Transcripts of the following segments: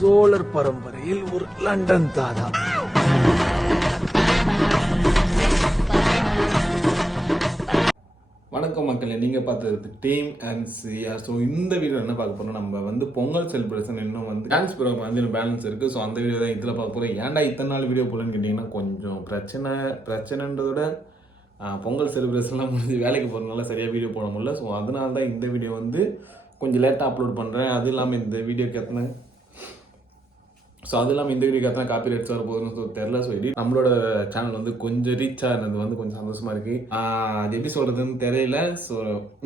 சோழர் பரம்பரையில் ஒரு லண்டன் தாதா. வணக்கம் மக்களே, நீங்கள் பார்த்தது டீம் அண்ட் சியா. ஸோ இந்த வீடியோ என்ன பார்க்க போகிறோம், நம்ம வந்து பொங்கல் செலிப்ரேஷன் இன்னும் வந்து டான்ஸ் ப்ரோக்ராம் வந்து பேலன்ஸ் இருக்குது. ஸோ அந்த வீடியோ தான் இதில் பார்க்க போகிறோம். ஏன்டா இத்தனை நாள் வீடியோ போடலன்னு கேட்டிங்கன்னா, கொஞ்சம் பிரச்சனைன்றதோட பொங்கல் செலிப்ரேஷன்லாம் முடிஞ்சு வேலைக்கு போகிறதுனால சரியாக வீடியோ போட முடியல. ஸோ அதனால தான் இந்த வீடியோ வந்து கொஞ்சம் லேட்டாக அப்லோட் பண்ணுறேன். அது இல்லாமல் இந்த வீடியோக்கு இந்த வீடியோக்கு எத்தனை காப்பி ரைட்ஸ் வர போகுதுன்னு தெரில. ஸோ நம்மளோட சேனல் வந்து கொஞ்சம் ரீச் ஆனது வந்து கொஞ்சம் சந்தோஷமாக இருக்குது. அது எப்படி சொல்கிறதுன்னு தெரியல. ஸோ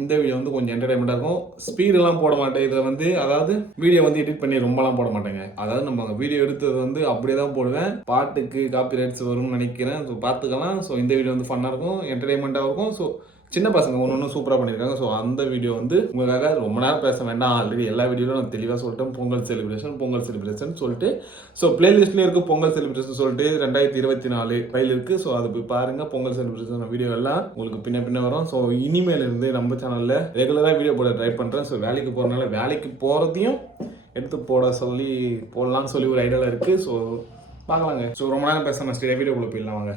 இந்த வீடியோ வந்து கொஞ்சம் என்டர்டைன்மெண்ட்டாக இருக்கும். ஸ்பீடெல்லாம் போட மாட்டேன் இதில் வந்து, அதாவது வீடியோ வந்து எடிட் பண்ணி ரொம்பலாம் போட மாட்டேங்க. அதாவது நம்ம வீடியோ எடுத்தது வந்து அப்படியே தான் போடுவேன். பாட்டுக்கு காப்பி ரைட்ஸ் வரும்னு நினைக்கிறேன். ஸோ பார்த்துக்கலாம். ஸோ இந்த வீடியோ வந்து ஃபன்னாக இருக்கும், என்டர்டைன்மெண்ட்டாக இருக்கும். ஸோ சின்ன பசங்க ஒன்று சூப்பராக பண்ணியிருக்காங்க. ஸோ அந்த வீடியோ வந்து உங்களுக்காக ரொம்ப நேரம் பேச வேண்டாம். ஆல்ரெடி எல்லா வீடியோவும் நான் தெளிவாக சொல்லிட்டேன். பொங்கல் செலிப்ரேஷன் சொல்லிட்டு ஸோ பிளேலிஸ்ட்லேயும் இருக்குது. பொங்கல் செலிப்ரேஷன் சொல்லிட்டு 2024 ஃபைல் இருக்குது. ஸோ அதை போய் பாருங்கள். பொங்கல் செலிப்ரேஷன் வீடியோ எல்லாம் உங்களுக்கு பின்ன வரும். ஸோ இனிமேல் இருந்து நம்ம சேனலில் ரெகுலராக வீடியோ போட ட்ரை பண்ணுறேன். ஸோ வேலைக்கு போகிறதுனால வேலைக்கு போகிறதையும் எடுத்து போடலாம்னு சொல்லி ஒரு ஐடியாவில் இருக்குது. ஸோ பார்க்கலாங்க. ஸோ ரொம்ப நேரம் பேச ஸ்டே வீடியோக்குள்ளே போயிடலாம் வாங்க.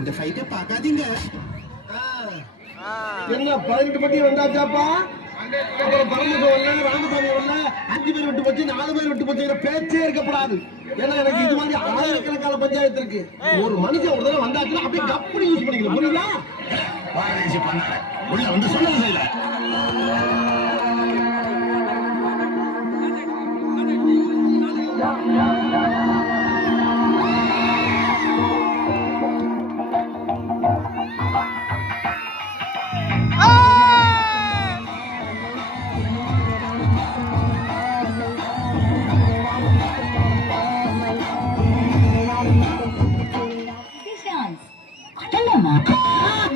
இந்த ஃபைட்டை பார்க்காதீங்க. என்ன 18 பட்டி வந்தாச்சாப்பா? அப்புறம் பரமசம் வரல, ராமசாமி வரல, 5 பேர் விட்டு போச்சு, 4 பேர் விட்டு போச்சு, பேச்சே இருக்கப்படாது. ஏன்னா எனக்கு இது மாதிரி ஆயிரக்கணக்கான பஞ்சாயத்து இருக்கு. ஒரு மனுஷன் ஒரு தடவை வந்தாச்சுன்னா அப்படியே கப்படி யூஸ் பண்ணிக்கலாம். புரியுதா? உள்ள வந்து சொன்னது இல்லை.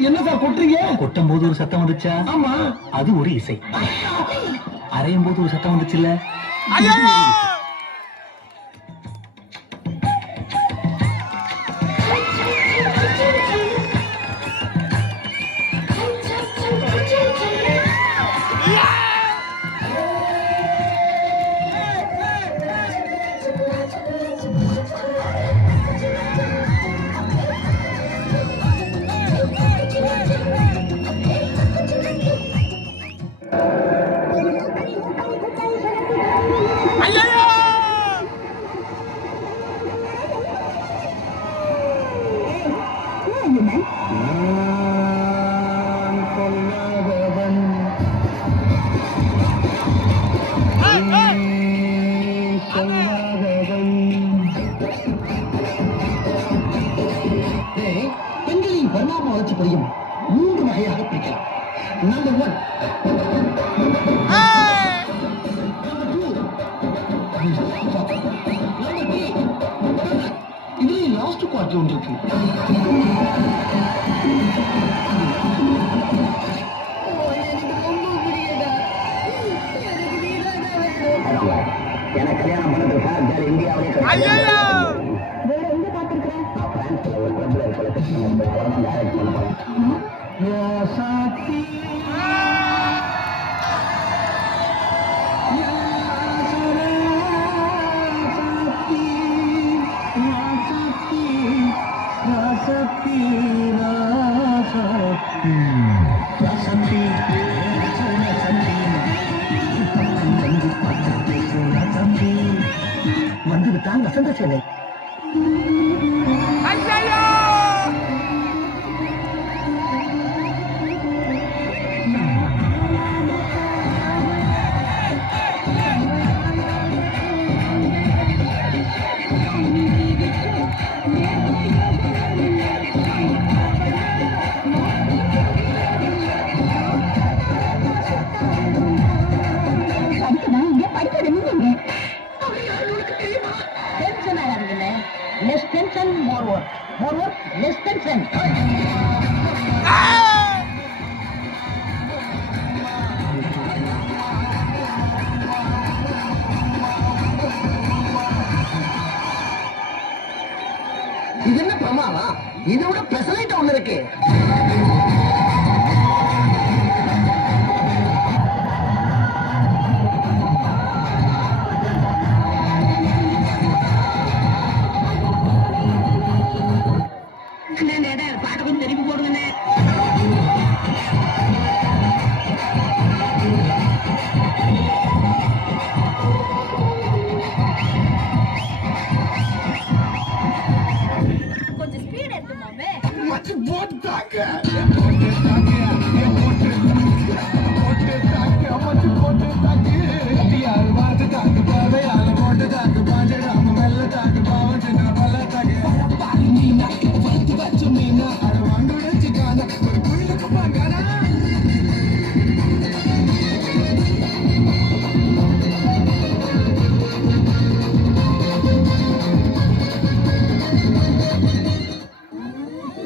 என்ன சார் கொட்டுறீங்க? கொட்டும் போது ஒரு சத்தம் வந்துச்சா? ஆமா, அது ஒரு இசை. அரையும் போது ஒரு சத்தம் வந்துச்சுல்ல? பெண்களின் பரிணாம வளர்ச்சி படியும் 3 வகையாக பிரிக்கலாம். நம்பர் 1, இதுல லாஸ்ட் குவார்டர் ஒன்று இருக்கு. எனக்கு கல்யாணம் பண்ணது சார் இந்தியாவிலே வந்துவிட்டான் வசந்த சேலை. படிக்கணும், இங்க படிக்கிறது work. More work, less tension. இது என்ன பிரமாவா? இதை விட பெசலைட் ஒண்ணு இருக்கு. பாட்டு கொஞ்சம் திருப்பி போடுங்க. கொஞ்சம் ஸ்பீட் எடுத்துமாமே.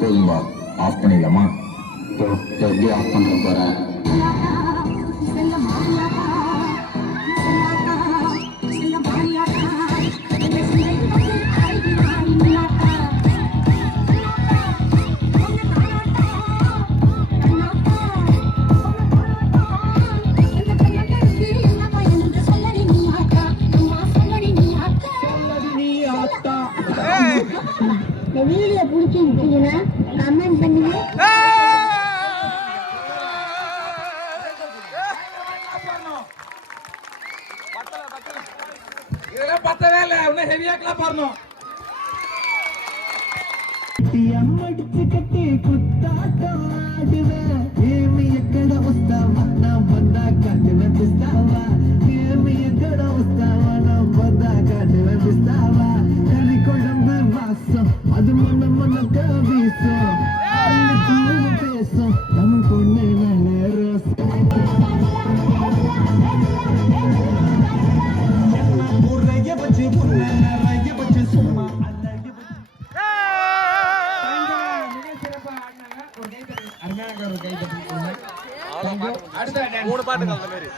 போதும்பா, ஆஃப் பண்ணிடலாமா? எப்படி ஆஃப் பண்ண போறேன்? இந்த வீடியோ பிடிச்சிருந்தீங்கன்னா கமெண்ட் பண்ணுங்க. இதெல்லாம் பத்தவே இல்லை, இன்னும் ஹெவியாக்கெல்லாம் பாடணும். అమ్మడిచి కట్టి కుత్తాటం ఆడివే ఏమి ఎక్కడ వస్తావా నా బంద కాటి వెంపిస్తావా ఏమి ఎక్కడ వస్తావా నా బంద కాటి వెంపిస్తావా కర్రి కొడంబు వాసం అది మన మన కవిసం అల్లి తూము పేసం తమ కొన్నే నేరస్ ఉర్రయ్య బచ్చి ఉర్రయ్య బచ్చి సుమ్మా மூணு பாட்டு கலந்த மாதிரி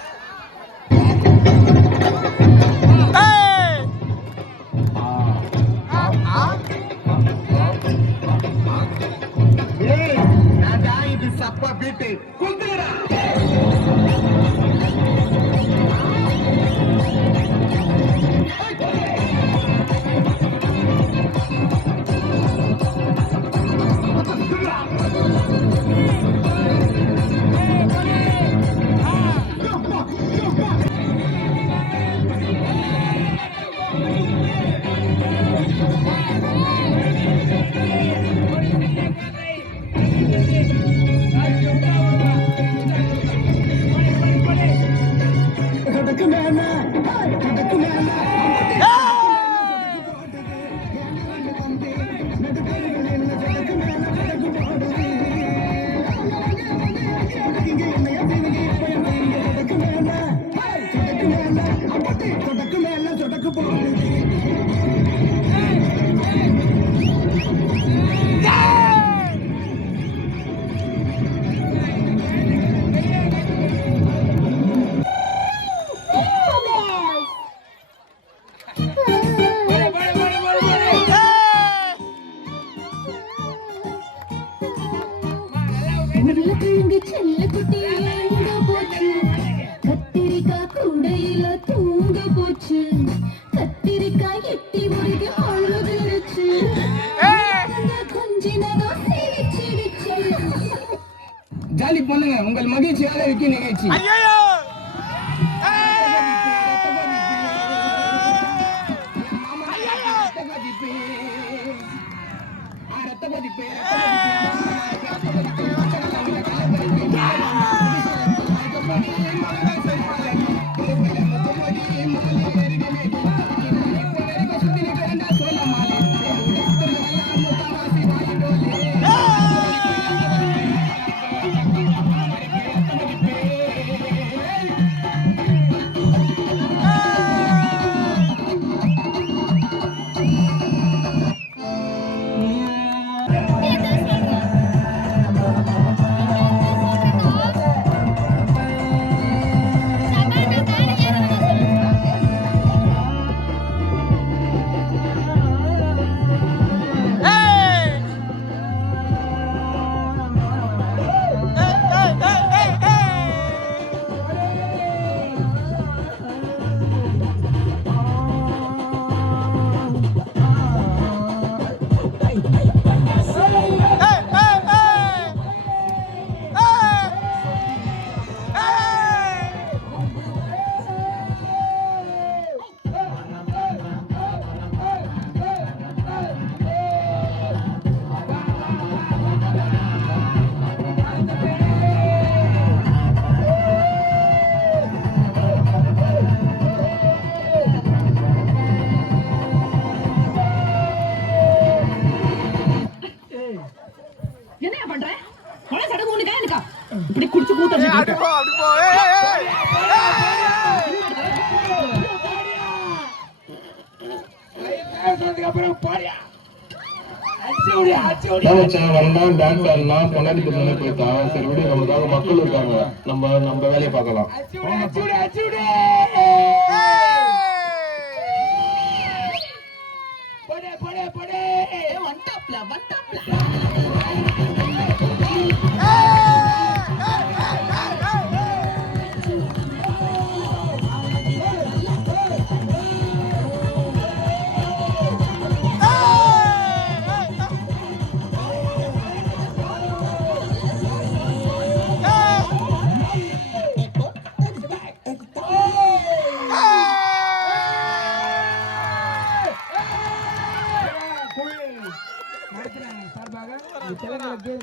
இது சப்பா பீட்டு குந்துடா. உருளைக்கிழங்கு செல்லக்குட்டி எங்க போச்சு? கத்திரிக்காய் கூடையில தூங்க போச்சு. கத்திரிக்காய் எட்டி முருகி அழுதுருச்சு. கொஞ்ச நேரம் சிரிச்சிடுச்சு. ஜாலி பண்ணுங்க, உங்கள் மகிழ்ச்சியாக இருக்கு நிகழ்ச்சி. பேசிட்டு இருக்க? அப்புறம் போறியா? வந்தான் டான்ஸ் ஆடலாம் பொன்னாடி முன்னே போயிட்டான். சரி விடு, நமக்காக மக்கள் இருக்காங்க, நம்ம வேலையை பார்க்கலாம்.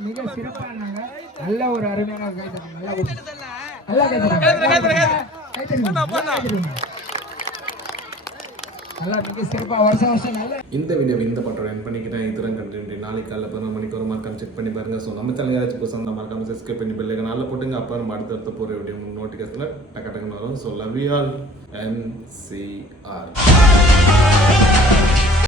மிக சிறப்பானாங்க. நல்ல ஒரு அருமையான நல்லா மிக சிறப்பா வருஷம் வருஷம் நல்ல. இந்த வீடியோ இந்த பட்டோட என் பண்ணிக்கிறேன். இதுதான் கண்டிப்பாக நாளைக்கு காலையில் 11 மணிக்கு ஒரு மறக்காம செக் பண்ணி பாருங்க. ஸோ நம்ம சேனல் ஏதாச்சும் புதுசாக மறக்காம சப்ஸ்கிரைப் பண்ணி பெல்லைக்கு நல்லா போட்டுங்க. அப்போ நம்ம அடுத்தடுத்த போகிற வீடியோ நோட்டிஃபிகேஷனில் டக்கு டக்குன்னு வரும். So love you all and see you.